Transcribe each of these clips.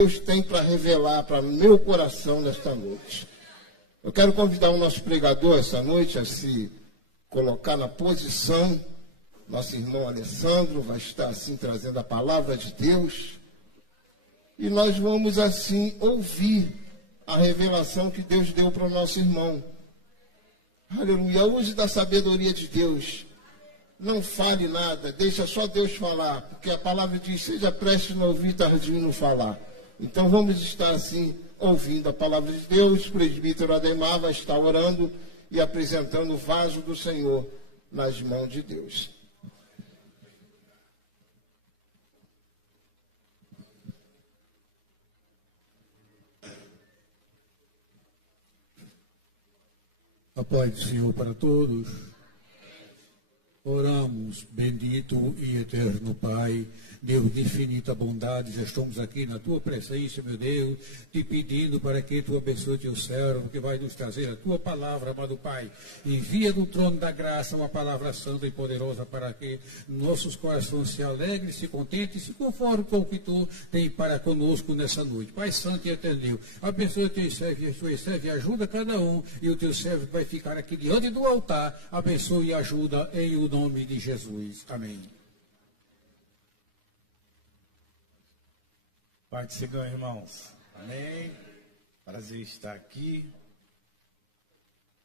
Deus tem para revelar para o meu coração nesta noite. Eu quero convidar o nosso pregador essa noite a se colocar na posição. Nosso irmão Alessandro vai estar assim trazendo a palavra de Deus. E nós vamos assim ouvir a revelação que Deus deu para o nosso irmão. Aleluia. Use da sabedoria de Deus. Não fale nada, deixa só Deus falar, porque a palavra diz, seja preste no ouvir, tardio no falar. Então vamos estar assim, ouvindo a palavra de Deus. O presbítero Ademar vai estar orando e apresentando o vaso do Senhor nas mãos de Deus. A paz do Senhor para todos. Oramos, bendito e eterno Pai, Deus de infinita bondade, já estamos aqui na Tua presença, meu Deus, te pedindo para que Tu abençoe Teu servo, que vai nos trazer a Tua palavra, amado Pai. Envia do trono da graça uma palavra santa e poderosa para que nossos corações se alegrem, se contem, se conformem com o que Tu tem para conosco nessa noite. Pai Santo e eterno Deus, abençoe o Teu servo e a Tua serva e ajuda cada um, e o Teu servo vai ficar aqui diante do altar, abençoe e ajuda em o nome de Jesus. Amém. Pai do Senhor, irmãos. Amém. Prazer estar aqui.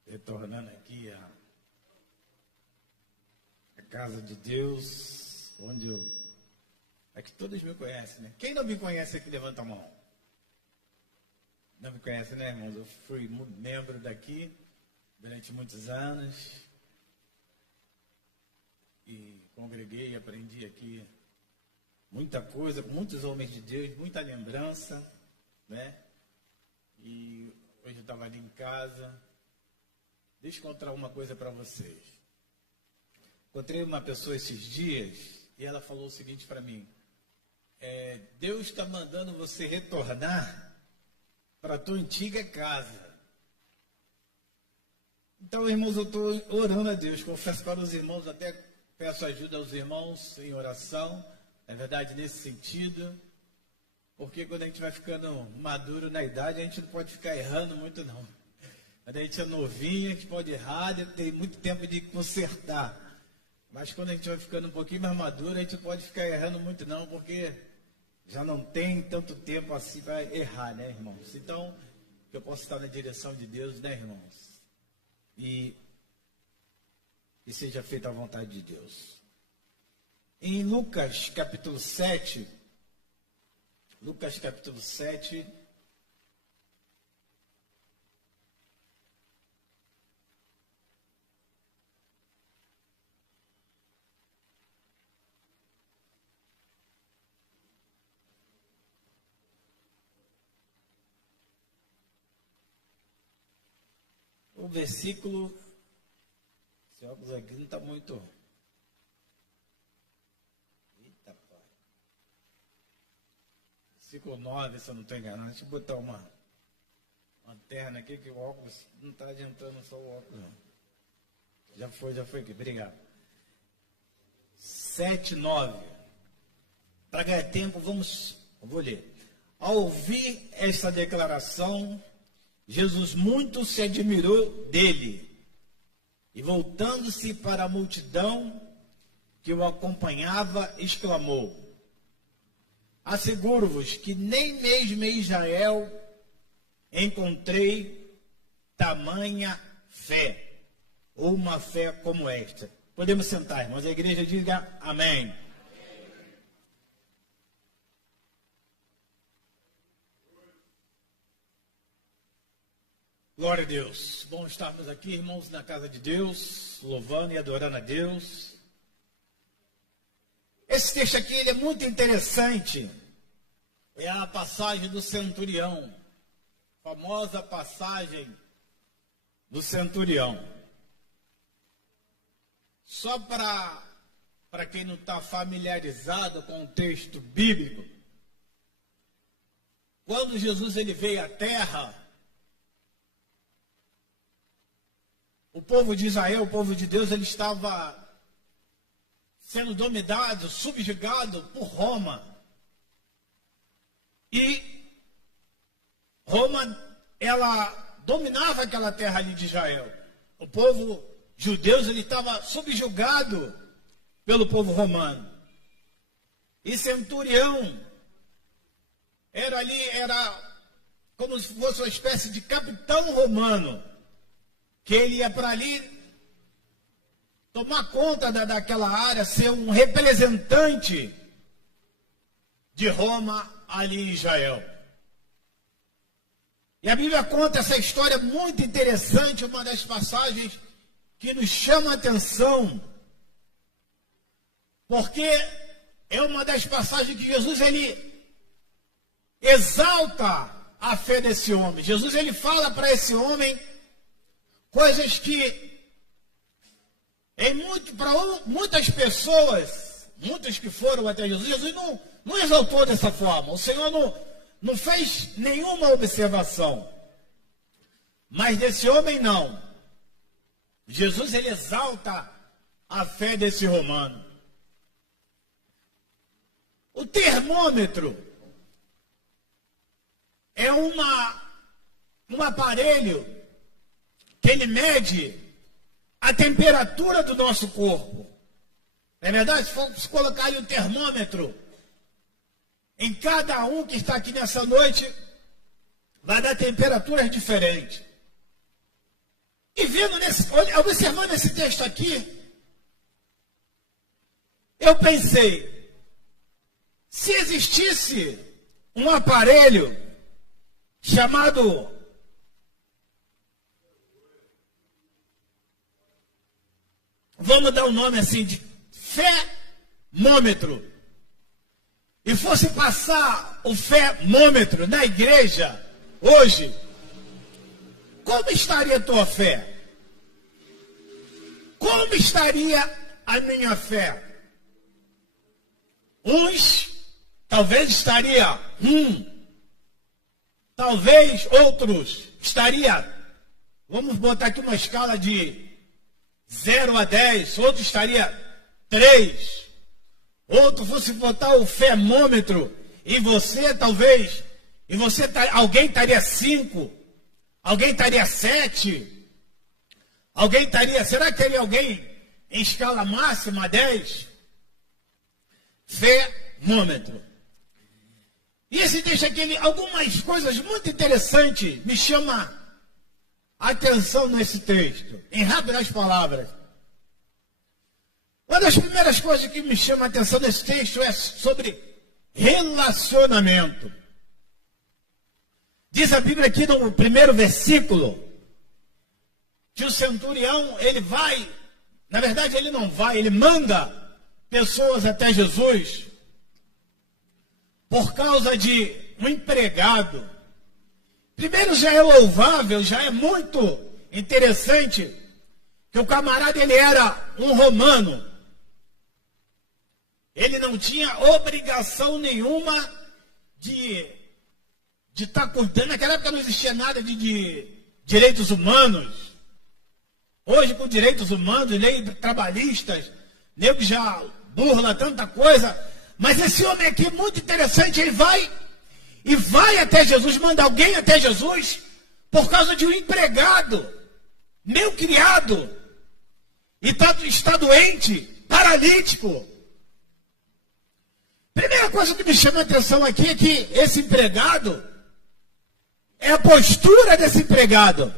Retornando aqui a casa de Deus, onde eu... É que todos me conhecem, né? Quem não me conhece aqui, levanta a mão. Não me conhece, né, irmãos? Eu fui membro daqui durante muitos anos. E congreguei e aprendi aqui muita coisa, com muitos homens de Deus, muita lembrança, né? E hoje eu estava ali em casa. Deixa eu contar uma coisa para vocês. Encontrei uma pessoa esses dias e ela falou o seguinte para mim: Deus está mandando você retornar para a tua antiga casa. Então, irmãos, eu estou orando a Deus, confesso para os irmãos, até peço ajuda aos irmãos em oração, na verdade, nesse sentido, porque quando a gente vai ficando maduro na idade, a gente não pode ficar errando muito, não. Quando a gente é novinho, a gente pode errar, tem muito tempo de consertar. Mas quando a gente vai ficando um pouquinho mais maduro, a gente não pode ficar errando muito, não, porque já não tem tanto tempo assim para errar, né, irmãos? Então, eu posso estar na direção de Deus, né, irmãos? E seja feita a vontade de Deus. Em Lucas capítulo 7, o versículo... Esse óculos aqui não está muito... Eita, pai. Versículo 9, se eu não estou enganado. Deixa eu botar uma lanterna aqui, que o óculos não está adiantando só o óculos, não. Já foi aqui. Obrigado. 7, 9. Para ganhar tempo, eu vou ler. Ao ouvir esta declaração, Jesus muito se admirou dele. E voltando-se para a multidão que o acompanhava, exclamou: asseguro-vos que nem mesmo em Israel encontrei tamanha fé, ou uma fé como esta. Podemos sentar, irmãos. A igreja diga amém. Glória a Deus. Bom estarmos aqui, irmãos, na casa de Deus, louvando e adorando a Deus. Esse texto aqui ele é muito interessante. É a passagem do centurião. Famosa passagem do centurião. Só para quem não está familiarizado com o texto bíblico, quando Jesus ele veio à terra, o povo de Israel, o povo de Deus, ele estava sendo dominado, subjugado por Roma. E ela dominava aquela terra ali de Israel. O povo judeu, ele estava subjugado pelo povo romano. E centurião era como se fosse uma espécie de capitão romano, que ele ia para ali tomar conta daquela área, ser um representante de Roma ali em Israel. E a Bíblia conta essa história muito interessante, uma das passagens que nos chama a atenção, porque é uma das passagens que Jesus, ele exalta a fé desse homem. Jesus, ele fala para esse homem coisas que para muitas pessoas, muitos que foram até Jesus, Jesus não exaltou dessa forma. O Senhor não fez nenhuma observação. Mas desse homem não. Jesus, ele exalta a fé desse romano. O termômetro é um aparelho que ele mede a temperatura do nosso corpo. Não é verdade? Se colocar ali um termômetro em cada um que está aqui nessa noite, vai dar temperaturas diferentes. E observando esse texto aqui, eu pensei, se existisse um aparelho chamado vamos dar um nome assim de fé-mômetro, e fosse passar o fé-mômetro na igreja hoje, como estaria a tua fé? Como estaria a minha fé? Uns talvez estaria talvez outros estaria, vamos botar aqui uma escala de 0 a 10, outro estaria 3, outro fosse botar o fêmômetro em você, talvez, e você alguém estaria 5, alguém estaria 7, alguém estaria, será que teria alguém em escala máxima 10? Fêmômetro. E esse texto aqui, algumas coisas muito interessantes me chamam a atenção nesse texto, em rápidas palavras. Uma das primeiras coisas que me chama a atenção nesse texto é sobre relacionamento. Diz a Bíblia aqui no primeiro versículo, que o centurião, ele vai, na verdade ele não vai, ele manda pessoas até Jesus por causa de um empregado. Primeiro, já é louvável, já é muito interessante que o camarada, ele era um romano. Ele não tinha obrigação nenhuma de estar cuidando. Naquela época não existia nada de direitos humanos. Hoje, com direitos humanos, leis trabalhistas, nego já burla tanta coisa. Mas esse homem aqui, muito interessante, ele vai até Jesus, manda alguém até Jesus, por causa de um empregado, meu criado, e está doente, paralítico. Primeira coisa que me chama a atenção aqui é que esse empregado, é a postura desse empregado.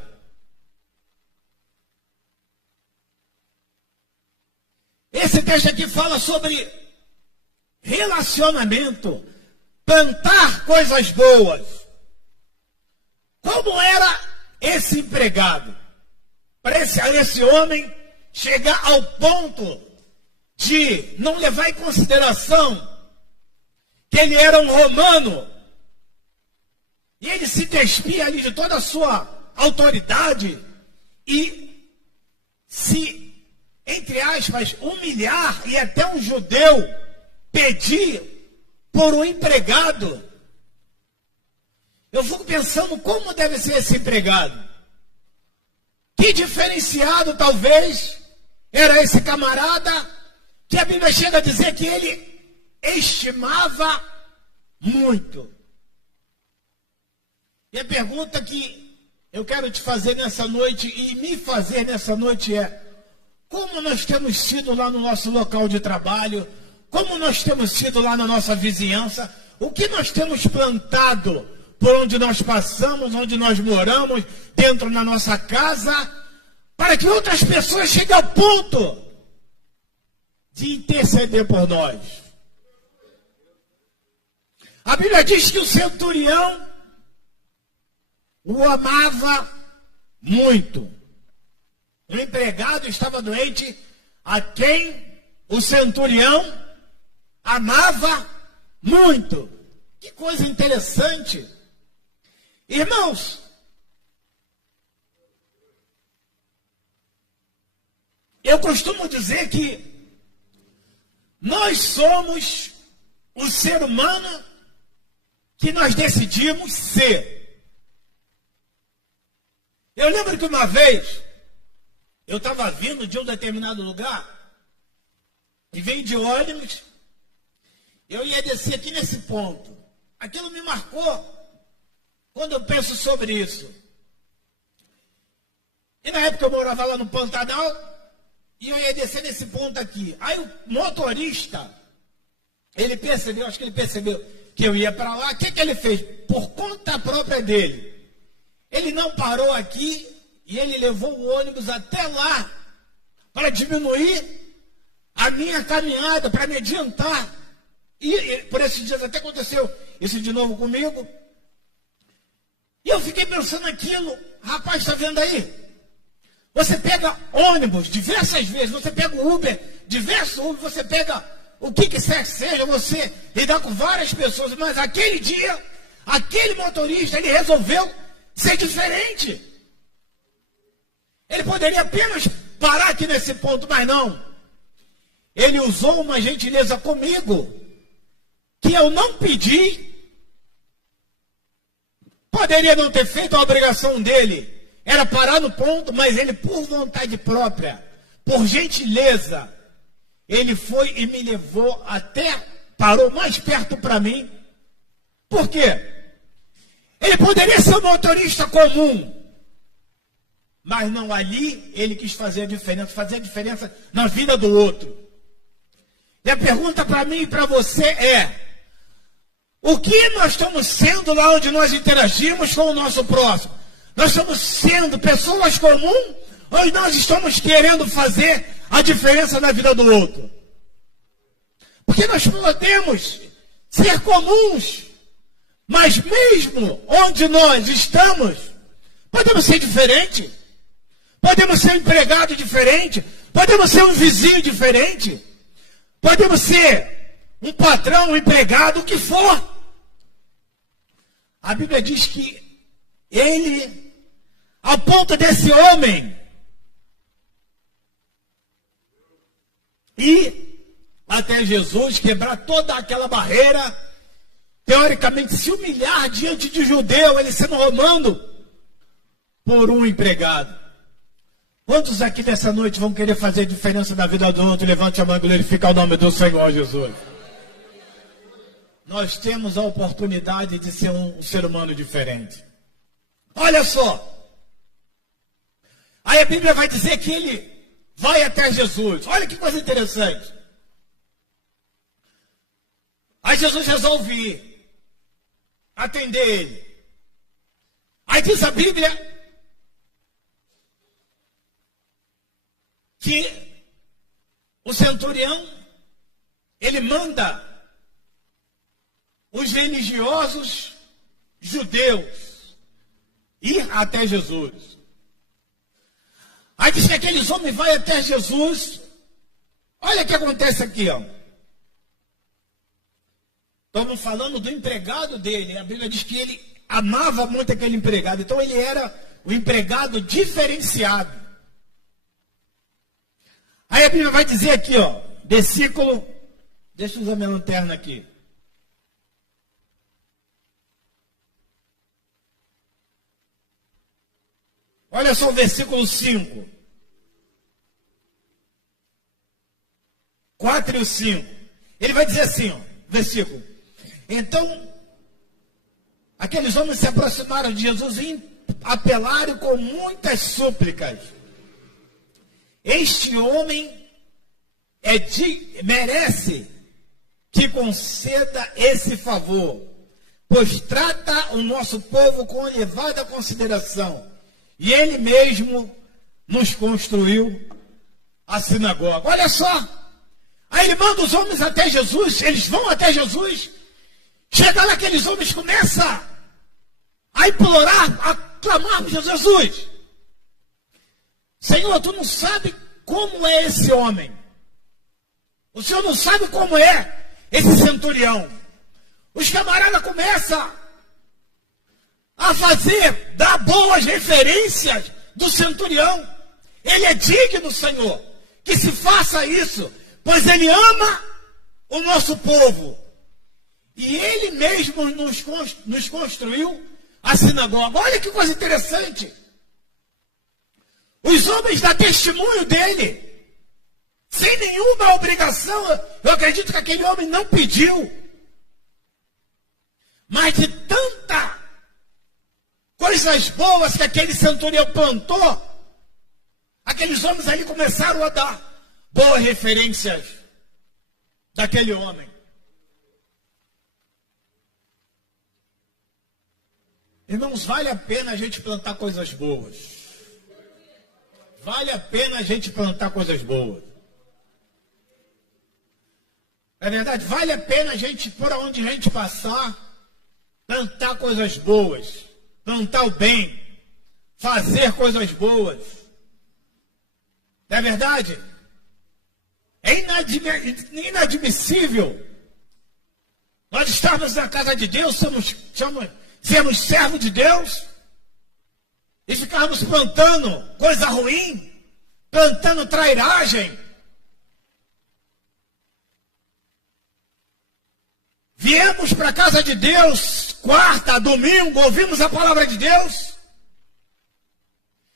Esse texto aqui fala sobre relacionamento, plantar coisas boas. Como era esse empregado? Para esse homem chegar ao ponto de não levar em consideração que ele era um romano, e ele se despia ali de toda a sua autoridade e se, entre aspas, humilhar, e até um judeu pedir por um empregado. Eu fico pensando como deve ser esse empregado. Que diferenciado talvez era esse camarada, que a Bíblia chega a dizer que ele estimava muito. E a pergunta que eu quero te fazer nessa noite e me fazer nessa noite é: como nós temos sido lá no nosso local de trabalho, como nós temos sido lá na nossa vizinhança, o que nós temos plantado por onde nós passamos, onde nós moramos, dentro da nossa casa, para que outras pessoas cheguem ao ponto de interceder por nós. A Bíblia diz que o centurião o amava muito. O empregado estava doente, a quem o centurião amava muito. Que coisa interessante. Irmãos, eu costumo dizer que nós somos o ser humano que nós decidimos ser. Eu lembro que uma vez eu estava vindo de um determinado lugar e veio de ônibus. Eu ia descer aqui nesse ponto. Aquilo me marcou quando eu penso sobre isso. E na época eu morava lá no Pantanal e eu ia descer nesse ponto aqui. Aí o motorista, ele percebeu, acho que ele percebeu que eu ia para lá. O que ele fez? Por conta própria dele, ele não parou aqui e ele levou o ônibus até lá para diminuir a minha caminhada, para me adiantar. E por esses dias até aconteceu isso de novo comigo. E eu fiquei pensando aquilo. Rapaz, está vendo aí? Você pega ônibus diversas vezes, você pega o Uber, diversos Uber, você pega o que quer que seja, você lidar com várias pessoas, mas aquele dia, aquele motorista, ele resolveu ser diferente. Ele poderia apenas parar aqui nesse ponto, mas não. Ele usou uma gentileza comigo, que eu não pedi. Poderia não ter feito, a obrigação dele era parar no ponto, mas ele, por vontade própria, por gentileza, ele foi e me levou até, parou mais perto para mim. Por quê? Ele poderia ser um motorista comum, mas não, ali ele quis fazer a diferença na vida do outro. E a pergunta para mim e para você é: o que nós estamos sendo lá onde nós interagimos com o nosso próximo? Nós estamos sendo pessoas comuns ou nós estamos querendo fazer a diferença na vida do outro? Porque nós podemos ser comuns, mas mesmo onde nós estamos, podemos ser diferente. Podemos ser um empregado diferente. Podemos ser um vizinho diferente. Podemos ser um patrão, um empregado, o que for. A Bíblia diz que ele, a ponto desse homem ir até Jesus, quebrar toda aquela barreira, teoricamente se humilhar diante de judeu, ele sendo romano, por um empregado. Quantos aqui dessa noite vão querer fazer diferença na vida do outro? Levante a mão e glorifique o nome do Senhor Jesus. Nós temos a oportunidade de ser um ser humano diferente. Olha só. Aí a Bíblia vai dizer que ele vai até Jesus. Olha que coisa interessante. Aí Jesus resolve atender ele. Aí diz a Bíblia que o centurião, ele manda os religiosos judeus ir até Jesus. Aí diz que aqueles homens vão até Jesus. Olha o que acontece aqui, ó. Estamos falando do empregado dele. A Bíblia diz que ele amava muito aquele empregado. Então ele era o empregado diferenciado. Aí a Bíblia vai dizer aqui, ó, versículo, deixa eu usar minha lanterna aqui. Olha só o versículo 5. 4 e 5. Ele vai dizer assim, ó, versículo. Então, aqueles homens se aproximaram de Jesus e apelaram com muitas súplicas: este homem merece que conceda esse favor, pois trata o nosso povo com elevada consideração, e ele mesmo nos construiu a sinagoga. Olha só, aí ele manda os homens até Jesus, eles vão até Jesus, chega lá, aqueles homens começam a implorar, a clamar por Jesus: Senhor, tu não sabe como é esse homem, o Senhor não sabe como é esse centurião. Os camaradas começam a dar boas referências do centurião. Ele é digno, Senhor, que se faça isso, pois ele ama o nosso povo. E ele mesmo nos construiu a sinagoga. Olha que coisa interessante. Os homens dão testemunho dele, sem nenhuma obrigação. Eu acredito que aquele homem não pediu, mas de tanta coisas boas que aquele centurião plantou, aqueles homens ali começaram a dar boas referências daquele homem. Irmãos, vale a pena a gente plantar coisas boas. Vale a pena a gente plantar coisas boas. É verdade? Vale a pena a gente, por onde a gente passar, plantar coisas boas, plantar o bem, fazer coisas boas. Não é verdade? É inadmissível nós estarmos na casa de Deus, sermos servos de Deus, e ficarmos plantando coisa ruim, plantando trairagem. Viemos para a casa de Deus, quarta, domingo, ouvimos a palavra de Deus,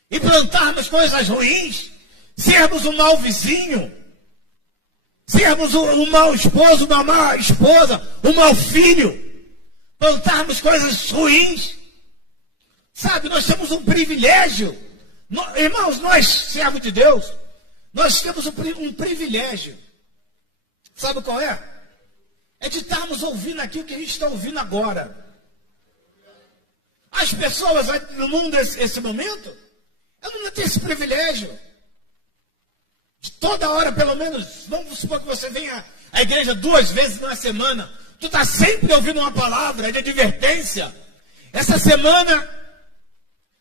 e plantarmos coisas ruins, sermos um mau vizinho, sermos um mau esposo, uma má esposa, um mau filho, plantarmos coisas ruins. Sabe, nós temos um privilégio. Irmãos, nós, servos de Deus, nós temos um privilégio. Sabe qual é? É de estarmos ouvindo aquilo que a gente está ouvindo agora. As pessoas no mundo, nesse momento, elas não têm esse privilégio. De toda hora, pelo menos, vamos supor que você venha à igreja 2 vezes na semana. Tu está sempre ouvindo uma palavra de advertência. Essa semana,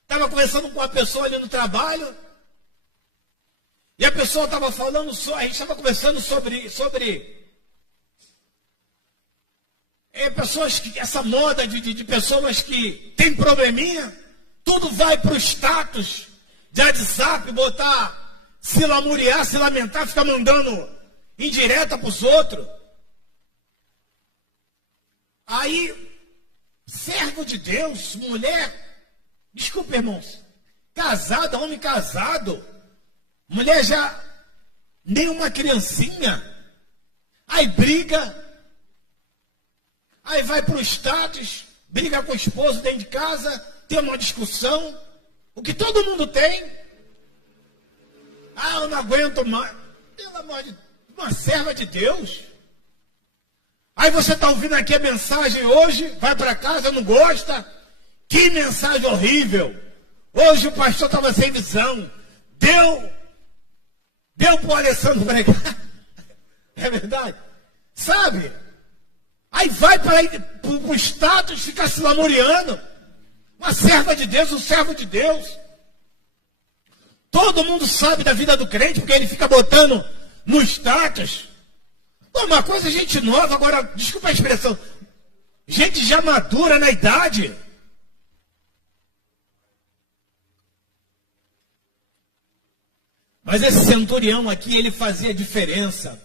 estava conversando com uma pessoa ali no trabalho, e a pessoa estava falando, a gente estava conversando sobre essa moda de pessoas que tem probleminha, tudo vai para o status de WhatsApp, botar, se lamuriar, se lamentar, ficar mandando indireta para os outros. Aí, servo de Deus, mulher, desculpa, irmãos, casado, homem casado, mulher já, nem uma criancinha, aí briga, aí vai para o status, briga com o esposo dentro de casa, tem uma discussão, o que todo mundo tem. Ah, eu não aguento mais. Pelo amor de Deus, uma serva de Deus. Aí você está ouvindo aqui a mensagem hoje, vai para casa, não gosta. Que mensagem horrível. Hoje o pastor estava sem visão. Deu para o Alessandro pregar. É verdade? Sabe? Aí vai para o status ficar se lamuriando. Uma serva de Deus, um servo de Deus. Todo mundo sabe da vida do crente, porque ele fica botando no status. Uma coisa, gente nova, agora, desculpa a expressão, gente já madura na idade. Mas esse centurião aqui, ele fazia diferença.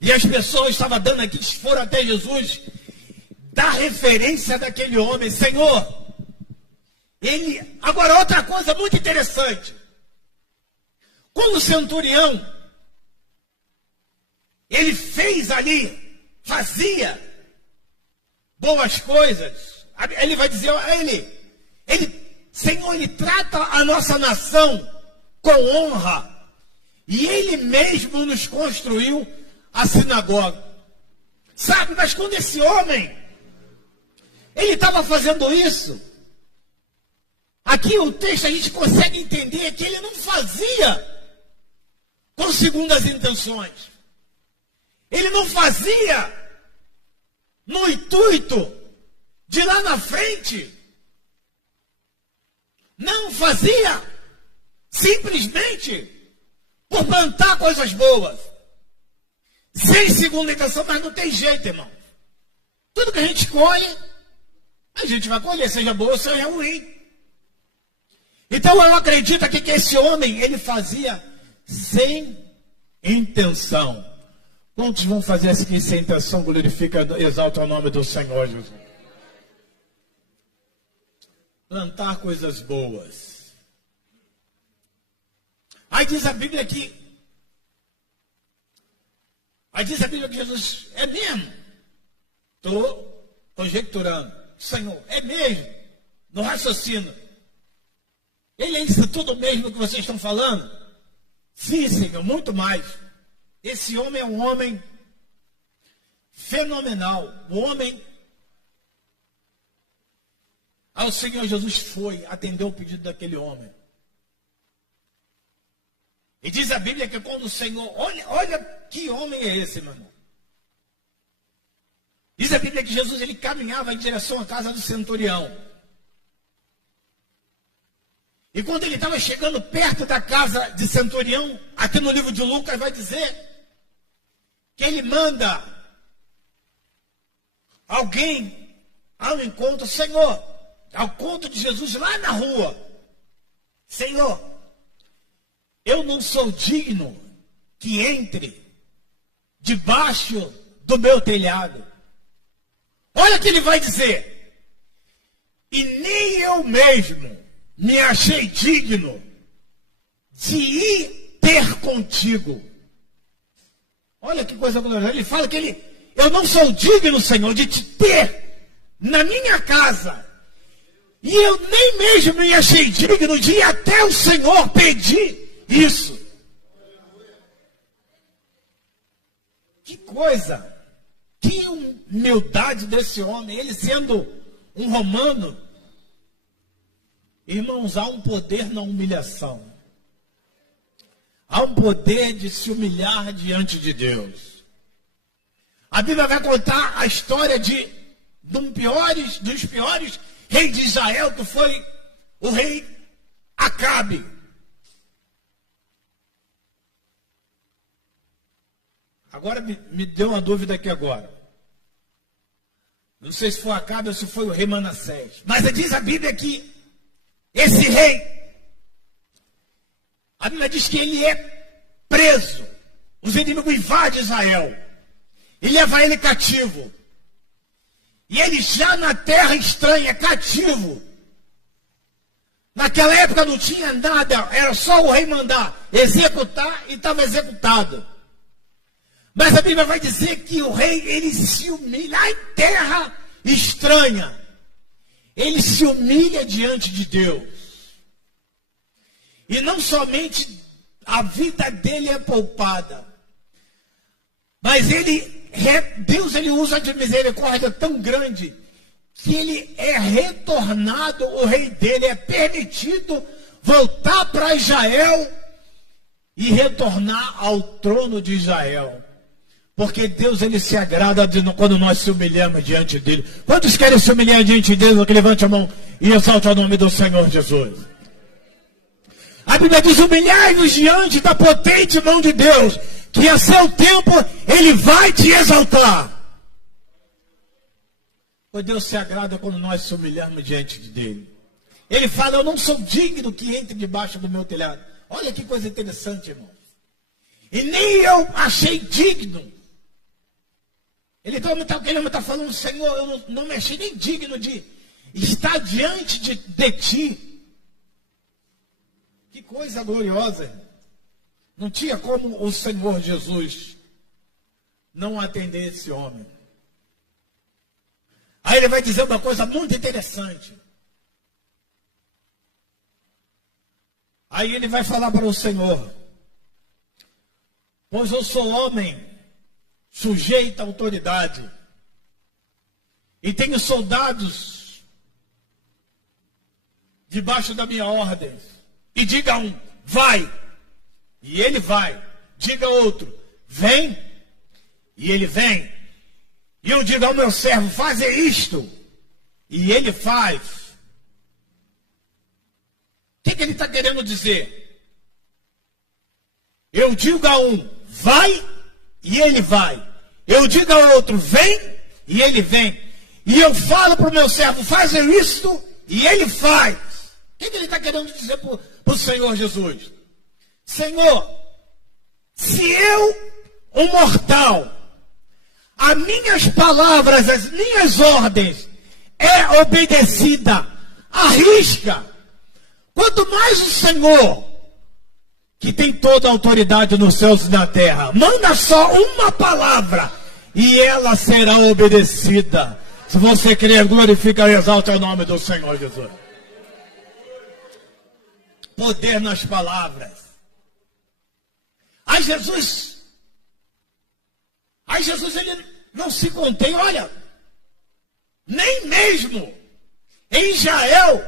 E as pessoas estavam dando aqui, foram até Jesus, dar referência daquele homem. Senhor, ele... Agora, outra coisa muito interessante. Quando o centurião, ele fez ali, fazia boas coisas, ele vai dizer, ele Senhor, Ele trata a nossa nação com honra. E Ele mesmo nos construiu a sinagoga. Sabe, mas quando esse homem, ele estava fazendo isso, aqui o texto a gente consegue entender que ele não fazia com segundas intenções. Ele não fazia no intuito de lá na frente. Não fazia simplesmente por plantar coisas boas. Sem segunda intenção, mas não tem jeito, irmão. Tudo que a gente colhe, a gente vai colher, seja boa ou seja ruim. Então eu acredito aqui que esse homem, ele fazia sem intenção. Quantos vão fazer assim sem intenção? Glorifica, exalta o nome do Senhor Jesus. Plantar coisas boas. Aí diz a Bíblia que Jesus é mesmo. Estou conjecturando. Senhor, é mesmo. No raciocínio. Ele é isso tudo mesmo que vocês estão falando? Sim, Senhor, muito mais. Esse homem é um homem fenomenal. O homem, ao Senhor Jesus foi, atendeu o pedido daquele homem. E diz a Bíblia que quando o Senhor, olha que homem é esse, meu irmão. Diz a Bíblia que Jesus, ele caminhava em direção à casa do centurião. E quando ele estava chegando perto da casa de centurião, aqui no livro de Lucas vai dizer que ele manda alguém ao encontro, Senhor, ao encontro de Jesus lá na rua. Senhor, eu não sou digno que entre debaixo do meu telhado. Olha o que ele vai dizer. E nem eu mesmo me achei digno de ir ter contigo. Olha que coisa gloriosa. Ele fala que eu não sou digno, Senhor, de te ter na minha casa. E eu nem mesmo me achei digno de ir até o Senhor pedir isso. Que coisa. Que humildade desse homem. Ele sendo um romano. Irmãos, há um poder na humilhação. Há um poder de se humilhar diante de Deus. A Bíblia vai contar a história dos piores reis de Israel, que foi o rei Acabe. Agora me deu uma dúvida aqui agora. Não sei se foi Acabe ou se foi o rei Manassés. Mas diz a Bíblia que esse rei, a Bíblia diz que ele é preso. Os inimigos invadem Israel e levam ele cativo. E ele já na terra estranha, cativo. Naquela época não tinha nada, era só o rei mandar executar e estava executado. Mas a Bíblia vai dizer que o rei, ele se humilha em terra estranha. Ele se humilha diante de Deus. E não somente a vida dele é poupada, mas Deus ele usa de misericórdia tão grande que ele é retornado, o rei dele é permitido voltar para Israel e retornar ao trono de Israel. Porque Deus ele se agrada quando nós se humilhamos diante dele. Quantos querem se humilhar diante de Deus? Que levante a mão e exalte o nome do Senhor Jesus. A Bíblia diz: humilhai-vos diante da potente mão de Deus, que a seu tempo ele vai te exaltar. Pois Deus se agrada quando nós se humilhamos diante dele. Ele fala: eu não sou digno que entre debaixo do meu telhado. Olha que coisa interessante, irmão. E nem eu achei digno. Ele está falando: Senhor, eu não me achei nem digno de estar diante de ti. Que coisa gloriosa. Não tinha como o Senhor Jesus não atender esse homem. Aí ele vai dizer uma coisa muito interessante. Aí ele vai falar para o Senhor: pois eu sou homem, sujeito à autoridade, e tenho soldados debaixo da minha ordem. E diga um, vai, e ele vai. Diga outro, vem, e ele vem. E eu digo ao meu servo, faze isto, e ele faz. O que ele está querendo dizer? Eu digo a um, vai, e ele vai. Eu digo a outro, vem, e ele vem. E eu falo para o meu servo, faz isto, e ele faz. O que ele está querendo dizer para o Senhor Jesus? Senhor, se eu, um mortal, as minhas palavras, as minhas ordens, é obedecida à risca, quanto mais o Senhor, que tem toda a autoridade nos céus e na terra, manda só uma palavra, e ela será obedecida. Se você crer, glorifica e exalta o nome do Senhor Jesus. Poder nas palavras. Aí Jesus ele não se contém, olha, nem mesmo em Israel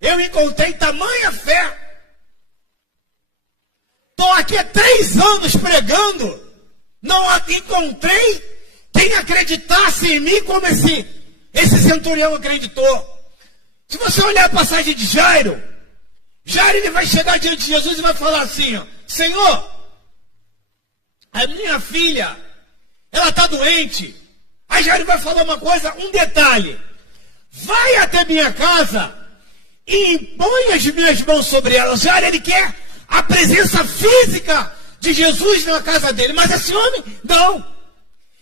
eu encontrei tamanha fé. Estou aqui há 3 anos pregando, não encontrei quem acreditasse em mim como esse centurião acreditou. Se você olhar a passagem de Jairo ele vai chegar diante de Jesus e vai falar assim, ó, Senhor, a minha filha, ela está doente. Aí Jairo vai falar uma coisa, um detalhe. Vai até minha casa e impõe as minhas mãos sobre ela. Jairo, ele quer a presença física de Jesus na casa dele. Mas esse homem, não.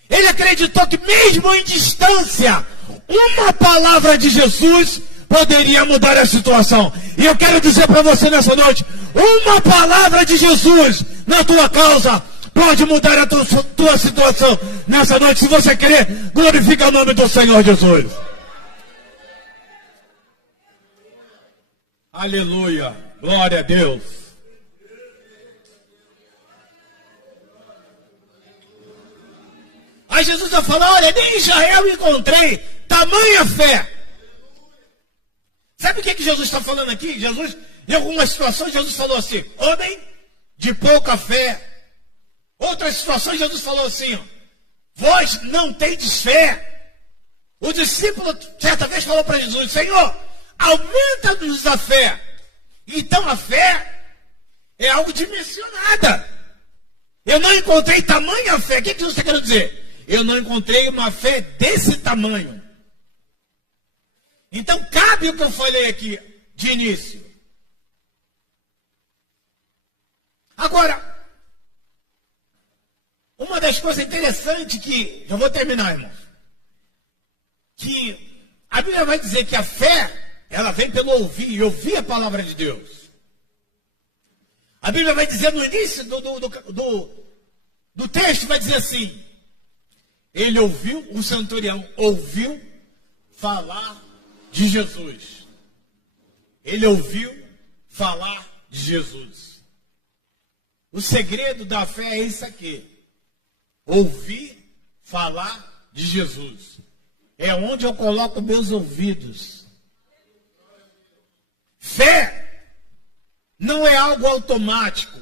Ele acreditou que mesmo em distância, uma palavra de Jesus poderia mudar a situação. E eu quero dizer para você nessa noite, uma palavra de Jesus na tua causa pode mudar a tua situação nessa noite. Se você crer, glorifica o nome do Senhor Jesus. Aleluia, glória a Deus. Aí Jesus vai falar, olha, nem em Israel encontrei tamanha fé. Sabe o que Jesus está falando aqui? Jesus, em algumas situações, Jesus falou assim, homem de pouca fé. Outras situações, Jesus falou assim, ó, vós não tendes fé. O discípulo, certa vez, falou para Jesus, Senhor, aumenta-nos a fé. Então a fé é algo dimensionada. Eu não encontrei tamanha fé. O que Jesus está querendo dizer? Eu não encontrei uma fé desse tamanho. Então cabe o que eu falei aqui de início. Agora, uma das coisas interessantes que, já vou terminar, irmãos, que a Bíblia vai dizer que a fé, ela vem pelo ouvir a palavra de Deus. A Bíblia vai dizer no início do texto, vai dizer assim, ele ouviu, o centurião ouviu falar de Jesus. Ele ouviu falar de Jesus. O segredo da fé é isso aqui. Ouvir falar de Jesus. É onde eu coloco meus ouvidos. Fé não é algo automático.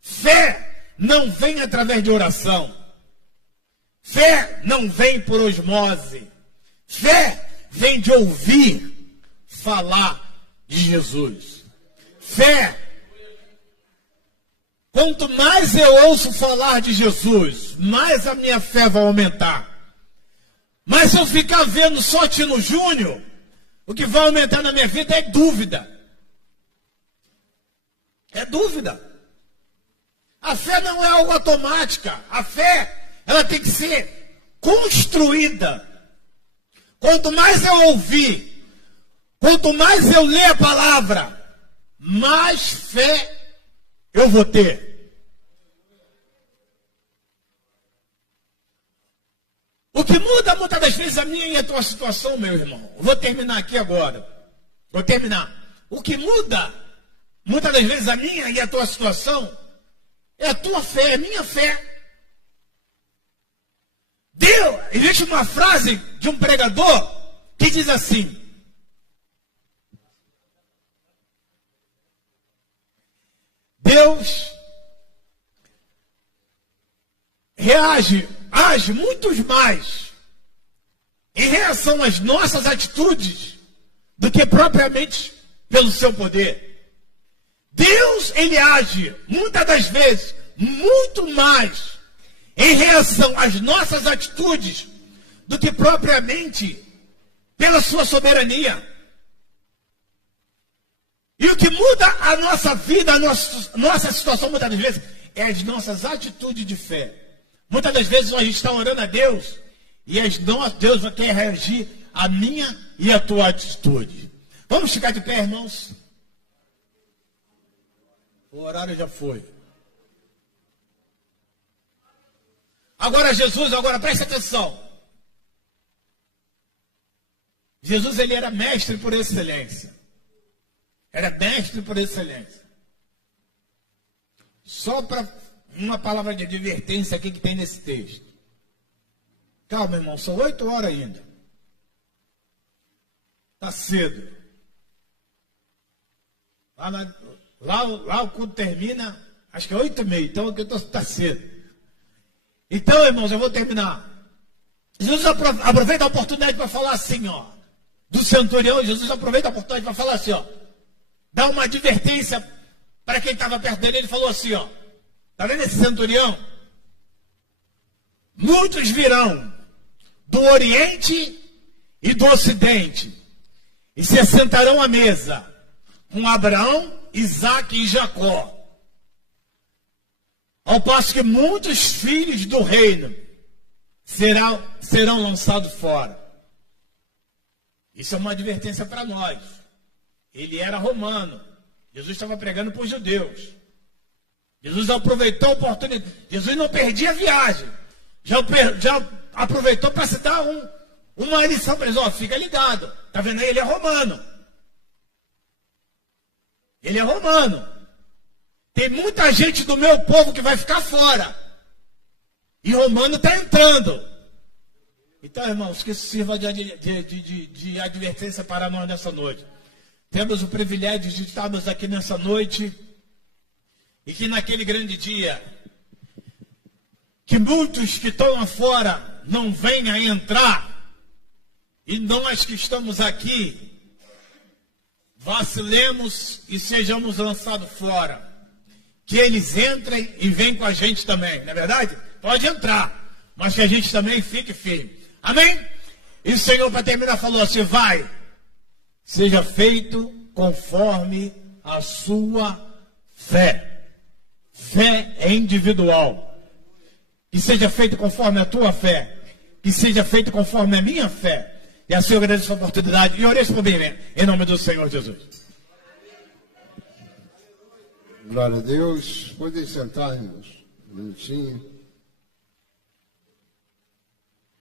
Fé não vem através de oração. Fé não vem por osmose. Fé vem de ouvir falar de Jesus. Fé. Quanto mais eu ouço falar de Jesus, mais a minha fé vai aumentar. Mas se eu ficar vendo só Tino Júnior, o que vai aumentar na minha vida é dúvida. É dúvida. A fé não é algo automática. A fé, ela tem que ser construída. Quanto mais eu ouvir, quanto mais eu ler a palavra, mais fé eu vou ter. O que muda muitas das vezes a minha e a tua situação, meu irmão. Vou terminar aqui agora. Vou terminar. O que muda muitas das vezes a minha e a tua situação é a tua fé, é a minha fé. Existe uma frase de um pregador que diz assim: Deus age muito mais em reação às nossas atitudes do que propriamente pelo seu poder. Deus, ele age muitas das vezes muito mais em reação às nossas atitudes do que propriamente pela sua soberania. E o que muda a nossa vida, a nossa situação muitas das vezes, é as nossas atitudes de fé. Muitas das vezes a gente está orando a Deus e Deus quer reagir à minha e à tua atitude. Vamos ficar de pé, irmãos? O horário já foi. Agora Jesus, preste atenção. Jesus, ele era mestre por excelência. Era mestre por excelência. Só para uma palavra de advertência aqui que tem nesse texto. Calma, irmão, são 8 horas ainda. Está cedo. Lá o culto termina, acho que é 8h30, então está cedo. Então, irmãos, eu vou terminar. Jesus aproveita a oportunidade para falar assim, ó. Do centurião, Jesus aproveita a oportunidade para falar assim, ó. Dá uma advertência para quem estava perto dele. Ele falou assim, ó. Está vendo esse centurião? Muitos virão do Oriente e do Ocidente e se assentarão à mesa com Abraão, Isaque e Jacó. Ao passo que muitos filhos do reino serão lançados fora. Isso é uma advertência para nós. Ele era romano. Jesus estava pregando para os judeus. Jesus aproveitou a oportunidade. Jesus não perdia a viagem. Já aproveitou para se dar uma lição para eles. Ó, fica ligado. Está vendo aí? Ele é romano. Ele é romano. Tem muita gente do meu povo que vai ficar fora. E romano está entrando. Então, irmãos, que isso sirva de advertência para nós nessa noite. Temos o privilégio de estarmos aqui nessa noite e que naquele grande dia, que muitos que estão lá fora não venham a entrar e nós que estamos aqui vacilemos e sejamos lançados fora. Que eles entrem e venham com a gente também, não é verdade? Pode entrar, mas que a gente também fique firme. Amém? E o Senhor, para terminar, falou assim: vai, seja feito conforme a sua fé. Fé é individual. Que seja feito conforme a tua fé. Que seja feito conforme a minha fé. E assim eu agradeço a oportunidade. E orei por mim, em nome do Senhor Jesus. Glória a Deus. Podem sentar, irmãos. Um minutinho.